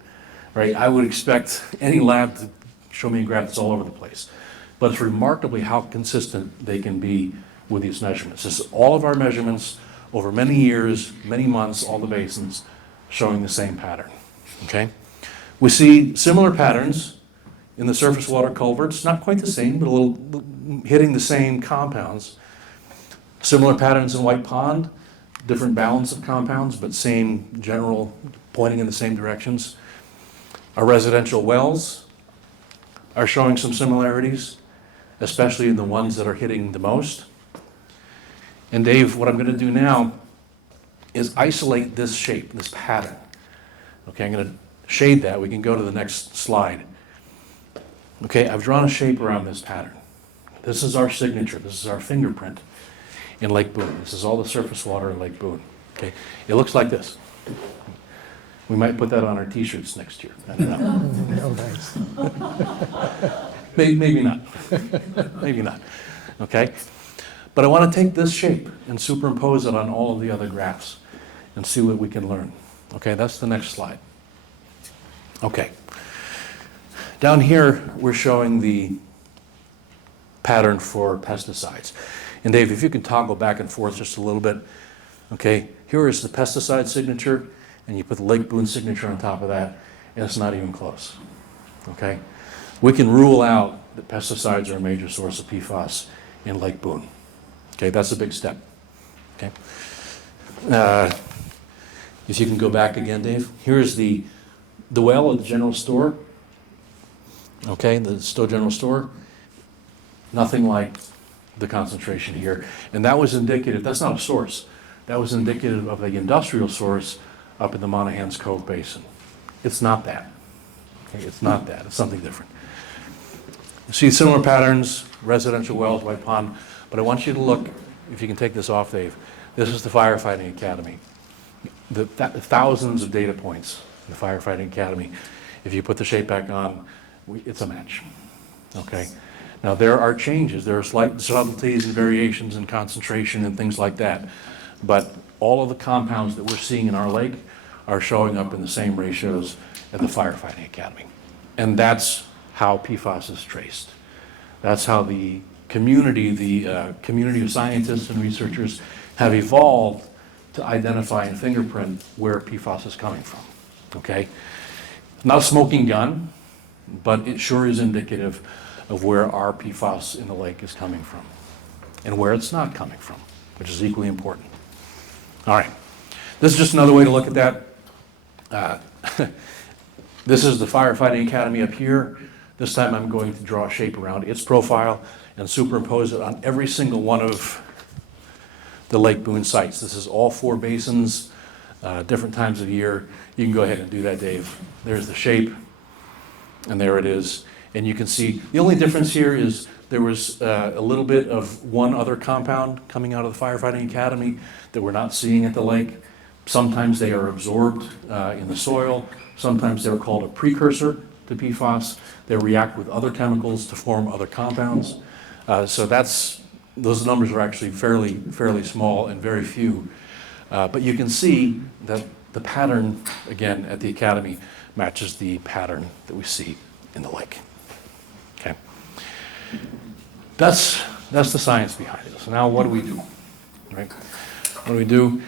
right? I would expect any lab to show me a graph that's all over the place. But it's remarkably how consistent they can be with these measurements. This is all of our measurements over many years, many months, all the basins, showing the same pattern, okay? We see similar patterns in the surface water culverts, not quite the same, but a little hitting the same compounds. Similar patterns in White Pond, different balance of compounds, but same general, pointing in the same directions. Our residential wells are showing some similarities, especially in the ones that are hitting the most. And Dave, what I'm going to do now is isolate this shape, this pattern. Okay, I'm going to shade that. We can go to the next slide. Okay, I've drawn a shape around this pattern. This is our signature. This is our fingerprint in Lake Boon. This is all the surface water in Lake Boon. Okay, it looks like this. We might put that on our t-shirts next year. I don't know. Oh, nice. Maybe not. Maybe not. Okay? But I want to take this shape and superimpose it on all of the other graphs and see what we can learn. Okay, that's the next slide. Okay. Down here, we're showing the pattern for pesticides. And Dave, if you can toggle back and forth just a little bit. Okay, here is the pesticide signature, and you put the Lake Boon signature on top of that, and it's not even close. Okay? We can rule out that pesticides are a major source of PFAS in Lake Boon. Okay, that's a big step. Okay? If you can go back again, Dave. Here's the well at the general store. Okay, the Stow General Store. Nothing like the concentration here. And that was indicative, that's not a source. That was indicative of the industrial source up in the Monahans Cove Basin. It's not that. Okay, it's not that. It's something different. You see similar patterns, residential wells, White Pond, but I want you to look, if you can take this off, Dave. This is the Firefighting Academy. The thousands of data points in the Firefighting Academy. If you put the shape back on, it's a match. Okay? Now there are changes. There are slight subtleties and variations in concentration and things like that. But all of the compounds that we're seeing in our lake are showing up in the same ratios at the Firefighting Academy. And that's how PFAS is traced. That's how the community of scientists and researchers have evolved to identify and fingerprint where PFAS is coming from. Okay? Not a smoking gun, but it sure is indicative of where our PFAS in the lake is coming from and where it's not coming from, which is equally important. All right. This is just another way to look at that. This is the Firefighting Academy up here. This time I'm going to draw a shape around its profile and superimpose it on every single one of the Lake Boon sites. This is all 4 basins, different times of year. You can go ahead and do that, Dave. There's the shape, and there it is. And you can see the only difference here is there was a little bit of one other compound coming out of the Firefighting Academy that we're not seeing at the lake. Sometimes they are absorbed in the soil. Sometimes they're called a precursor to PFAS. They react with other chemicals to form other compounds. So those numbers are actually fairly small and very few. But you can see that the pattern, again, at the academy matches the pattern that we see in the lake. Okay. That's the science behind it. So now what do we do? Right? What do we do?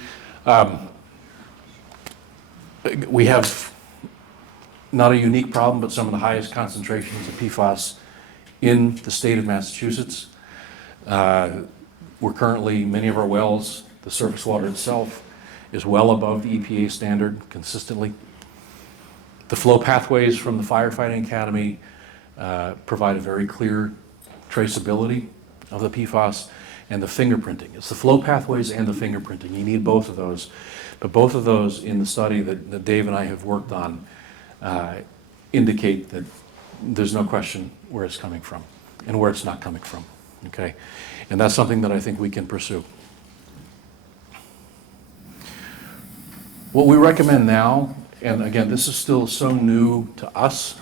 We have not a unique problem, but some of the highest concentrations of PFAS in the state of Massachusetts. We're currently, many of our wells, the surface water itself is well above the EPA standard consistently. The flow pathways from the firefighting academy provide a very clear traceability of the PFAS, and the fingerprinting. It's the flow pathways and the fingerprinting. You need both of those. But both of those in the study that Dave and I have worked on indicate that there's no question where it's coming from and where it's not coming from. Okay? And that's something that I think we can pursue. What we recommend now, and again, this is still so new to us,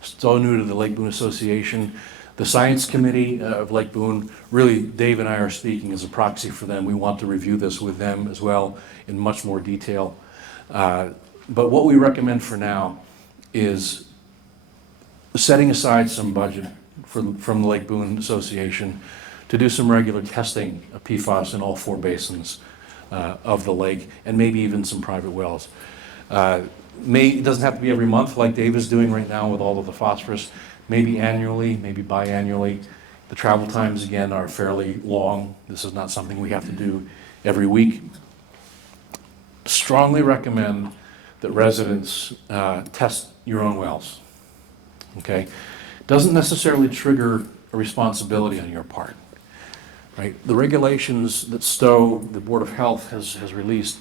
so new to the Lake Boone Association. The Science Committee of Lake Boone, really Dave and I are speaking as a proxy for them. We want to review this with them as well in much more detail. But what we recommend for now is setting aside some budget from the Lake Boone Association to do some regular testing of PFAS in all 4 basins of the lake, and maybe even some private wells. It doesn't have to be every month like Dave is doing right now with all of the phosphorus. Maybe annually, maybe biannually. The travel times, again, are fairly long. This is not something we have to do every week. Strongly recommend that residents test your own wells. Okay? Doesn't necessarily trigger a responsibility on your part. Right? The regulations that Stow, the Board of Health, has released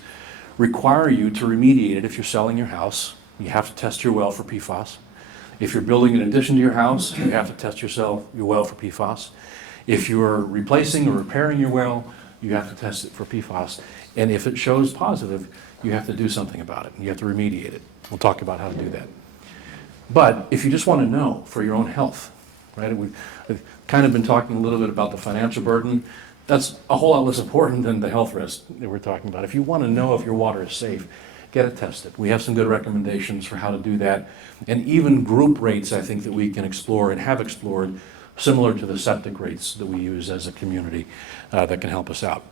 require you to remediate it if you're selling your house. You have to test your well for PFAS. If you're building an addition to your house, you have to test your well for PFAS. If you're replacing or repairing your well, you have to test it for PFAS. And if it shows positive, you have to do something about it. You have to remediate it. We'll talk about how to do that. But if you just want to know for your own health, right? We've kind of been talking a little bit about the financial burden. That's a whole lot less important than the health risk that we're talking about. If you want to know if your water is safe, get it tested. We have some good recommendations for how to do that. And even group rates, I think, that we can explore and have explored, similar to the septic rates that we use as a community that can help us out.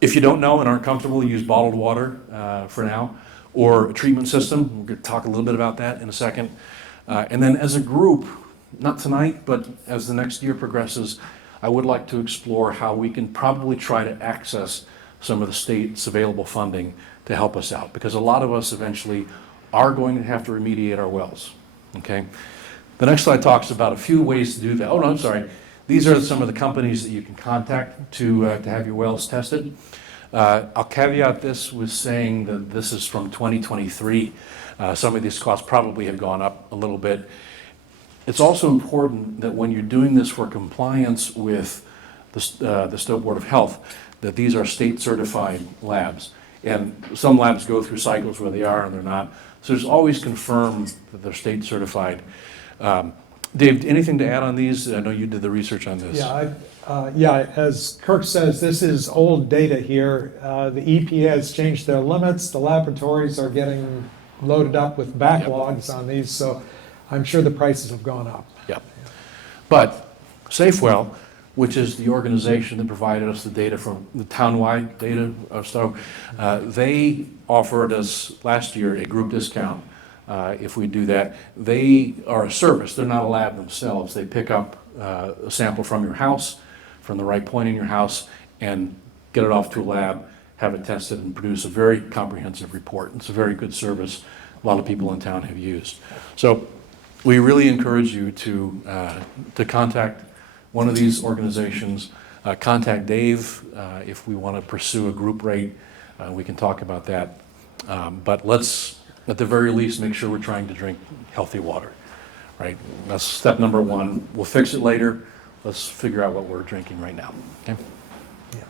If you don't know and aren't comfortable, use bottled water for now, or a treatment system. We're going to talk a little bit about that in a second. And then as a group, not tonight, but as the next year progresses, I would like to explore how we can probably try to access some of the state's available funding to help us out, because a lot of us eventually are going to have to remediate our wells. Okay. The next slide talks about a few ways to do that. Oh no, I'm sorry. These are some of the companies that you can contact to have your wells tested. I'll caveat this with saying that this is from 2023. Some of these costs probably have gone up a little bit. It's also important that when you're doing this for compliance with the Stow Board of Health, that these are state certified labs. And some labs go through cycles where they are and they're not. So there's always confirm that they're state certified. Dave, anything to add on these? I know you did the research on this. Yeah, as Kirk says, this is old data here. The EPA has changed their limits. The laboratories are getting loaded up with backlogs on these, so I'm sure the prices have gone up. Yep. But Safewell, which is the organization that provided us the data from the townwide data of Stow, they offered us last year a group discount if we do that. They are a service. They're not a lab themselves. They pick up a sample from your house, from the right point in your house, and get it off to a lab, have it tested, and produce a very comprehensive report. It's a very good service a lot of people in town have used. So we really encourage you to contact one of these organizations. Contact Dave if we want to pursue a group rate. We can talk about that. But let's, at the very least, make sure we're trying to drink healthy water, right? That's step number one. We'll fix it later. Let's figure out what we're drinking right now, okay? Yeah.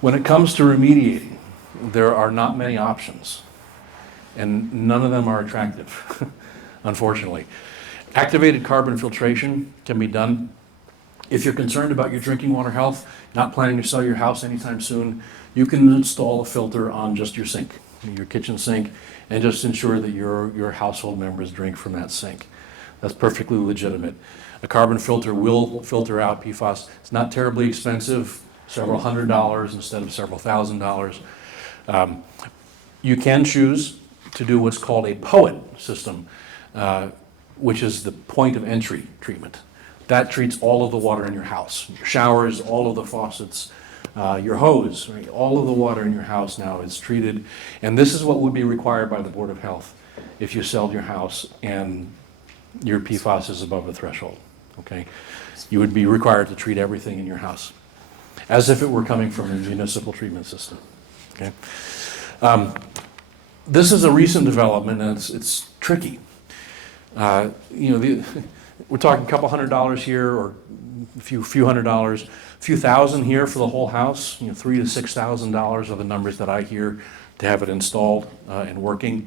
When it comes to remediating, there are not many options. and none of them are attractive, unfortunately. Activated carbon filtration can be done. If you're concerned about your drinking water health, not planning to sell your house anytime soon, you can install a filter on just your sink, your kitchen sink, and just ensure that your household members drink from that sink. That's perfectly legitimate. A carbon filter will filter out PFAS. It's not terribly expensive, several $100s instead of several $1,000s. You can choose to do what's called a POET system, which is the point of entry treatment. That treats all of the water in your house, your showers, all of the faucets, your hose, right? All of the water in your house now is treated. And this is what would be required by the Board of Health if you sell your house and your PFAS is above the threshold, okay? You would be required to treat everything in your house as if it were coming from a municipal treatment system, okay? This is a recent development, and it's tricky. We're talking a couple $100s here, or a few $100s, a few thousand here for the whole house. $3,000 to $6,000 are the numbers that I hear to have it installed and working.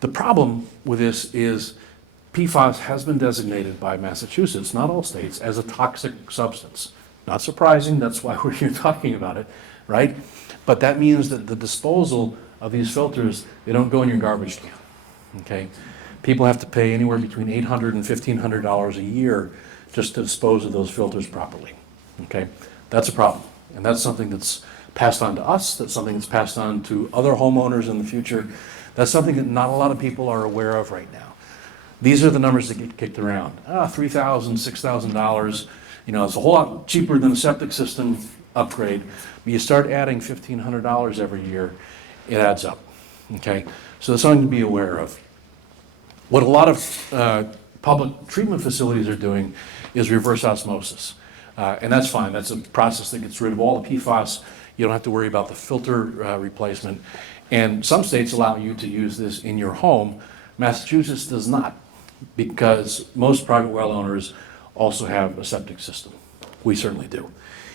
The problem with this is PFAS has been designated by Massachusetts, not all states, as a toxic substance. Not surprising, that's why we're here talking about it, right? But that means that the disposal of these filters, they don't go in your garbage can, okay? People have to pay anywhere between $800 and $1,500 a year just to dispose of those filters properly, okay? That's a problem, and that's something that's passed on to us, that's something that's passed on to other homeowners in the future. That's something that not a lot of people are aware of right now. These are the numbers that get kicked around. $3,000, $6,000, it's a whole lot cheaper than a septic system upgrade. But you start adding $1,500 every year, it adds up, okay? So that's something to be aware of. What a lot of public treatment facilities are doing is reverse osmosis. And that's fine. That's a process that gets rid of all the PFAS. You don't have to worry about the filter replacement. And some states allow you to use this in your home. Massachusetts does not, because most private well owners also have a septic system. We certainly do.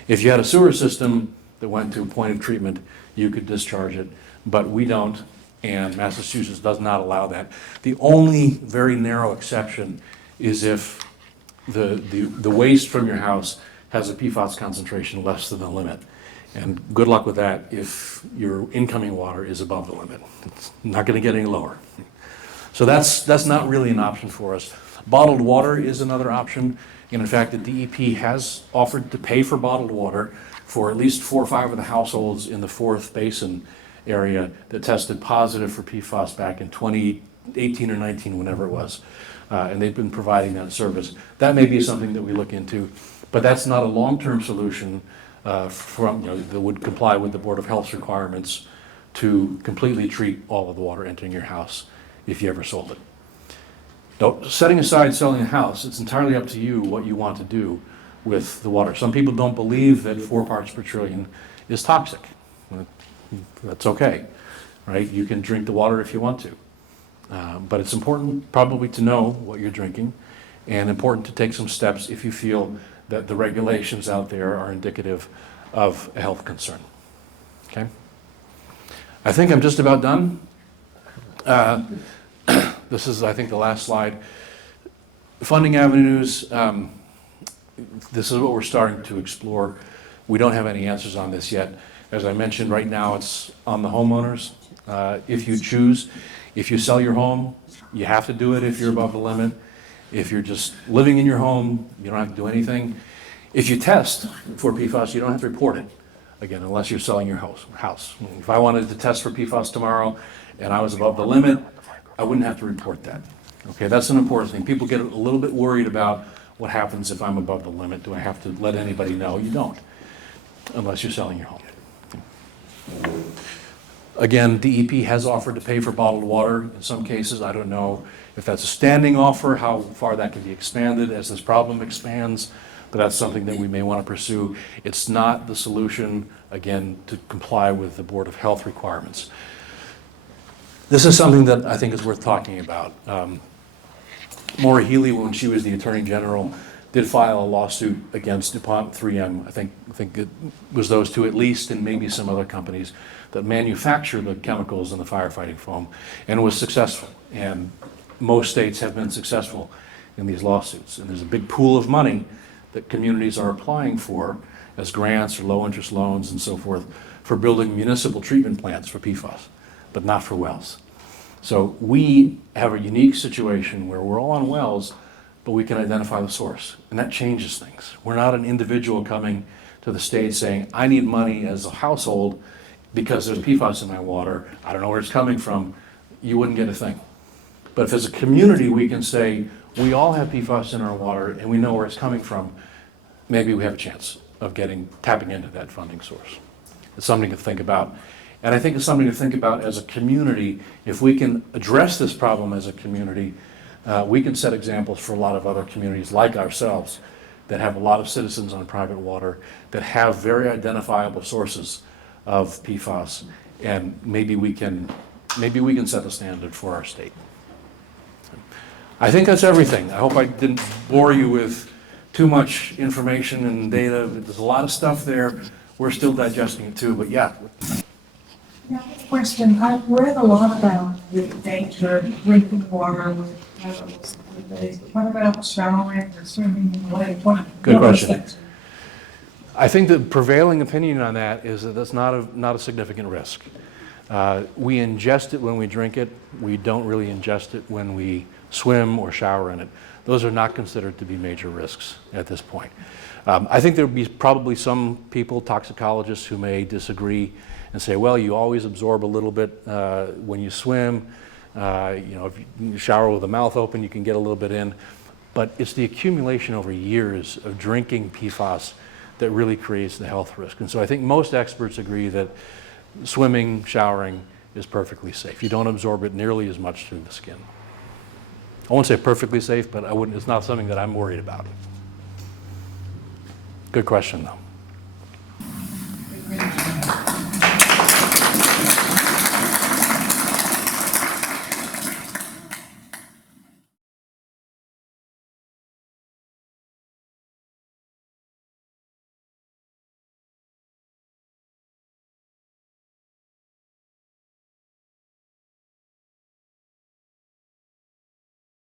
If you had a sewer system that went to a point of treatment, you could discharge it, but we don't, and Massachusetts does not allow that. The only very narrow exception is if the waste from your house has a PFAS concentration less than the limit. And good luck with that if your incoming water is above the limit. It's not going to get any lower. So that's not really an option for us. Bottled water is another option. And in fact, the DEP has offered to pay for bottled water for at least 4 or 5 of the households in the Fourth Basin area that tested positive for PFAS back in 2018 or 19, whenever it was. And they've been providing that service. That may be something that we look into, but that's not a long-term solution that would comply with the Board of Health's requirements to completely treat all of the water entering your house if you ever sold it. Now, setting aside selling a house, it's entirely up to you what you want to do with the water. Some people don't believe that 4 parts per trillion is toxic. That's okay, right? You can drink the water if you want to. But it's important probably to know what you're drinking, and important to take some steps if you feel that the regulations out there are indicative of a health concern. Okay? I think I'm just about done. This is, I think, the last slide. Funding avenues, this is what we're starting to explore. We don't have any answers on this yet. As I mentioned, right now it's on the homeowners. If you choose, if you sell your home, you have to do it if you're above the limit. If you're just living in your home, you don't have to do anything. If you test for PFAS, you don't have to report it, again, unless you're selling your house. If I wanted to test for PFAS tomorrow and I was above the limit, I wouldn't have to report that. Okay, that's an important thing. People get a little bit worried about what happens if I'm above the limit. Do I have to let anybody know? You don't, unless you're selling your home. Again, DEP has offered to pay for bottled water in some cases. I don't know if that's a standing offer, how far that can be expanded as this problem expands, but that's something that we may want to pursue. It's not the solution, again, to comply with the Board of Health requirements. This is something that I think is worth talking about. Maura Healey, when she was the Attorney General, did file a lawsuit against DuPont, 3M. I think it was those two at least, and maybe some other companies that manufacture the chemicals in the firefighting foam, and was successful. And most states have been successful in these lawsuits. And there's a big pool of money that communities are applying for as grants or low interest loans and so forth for building municipal treatment plants for PFAS, but not for wells. So we have a unique situation where we're all on wells, but we can identify the source, and that changes things. We're not an individual coming to the state saying, I need money as a household because there's PFAS in my water, I don't know where it's coming from. You wouldn't get a thing. But if as a community we can say, we all have PFAS in our water and we know where it's coming from, maybe we have a chance of tapping into that funding source. It's something to think about. And I think it's something to think about as a community. If we can address this problem as a community, we can set examples for a lot of other communities like ourselves that have a lot of citizens on private water that have very identifiable sources of PFAS, and maybe we can set the standard for our state. I think that's everything. I hope I didn't bore you with too much information and data. There's a lot of stuff there. We're still digesting it too, but yeah. Question, I've read a lot about the danger of drinking water with chemicals. What about showering or swimming in the lake? Good question. I think the prevailing opinion on that is that that's not a significant risk. We ingest it when we drink it. We don't really ingest it when we swim or shower in it. Those are not considered to be major risks at this point. I think there would be probably some people, toxicologists, who may disagree and say, well, you always absorb a little bit when you swim. If you shower with the mouth open, you can get a little bit in. But it's the accumulation over years of drinking PFAS that really creates the health risk. And so I think most experts agree that swimming, showering is perfectly safe. You don't absorb it nearly as much through the skin. I won't say perfectly safe, but it's not something that I'm worried about. Good question, though.